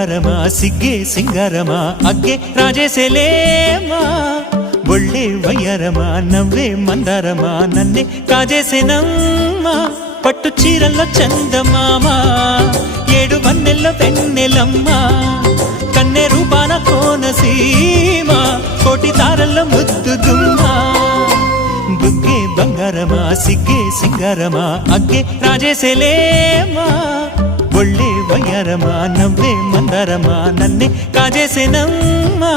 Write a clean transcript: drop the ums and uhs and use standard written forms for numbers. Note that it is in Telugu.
బంగారమా సిగ్గే సింగారమా అగ్గే రాజేసేలేమా ఒళ్ళే వయ్యారమా నవ్వే మందారమా నన్నే కాజేసేనమ్మా పట్టు చీరల్లో చందమామా ఏడు వన్నెల్లో వెన్నెలమ్మా కన్నె రూపాన కోనసీమ కోటి తారల్లో ముద్దుదుమ్మా బుగ్గే బంగారమా సిగ్గే సింగారమా అగ్గే రాజేసేలేమా ఒళ్ళే వయ్యారమా నవ్వే మందారమా నన్నే కాజేసేనమ్మా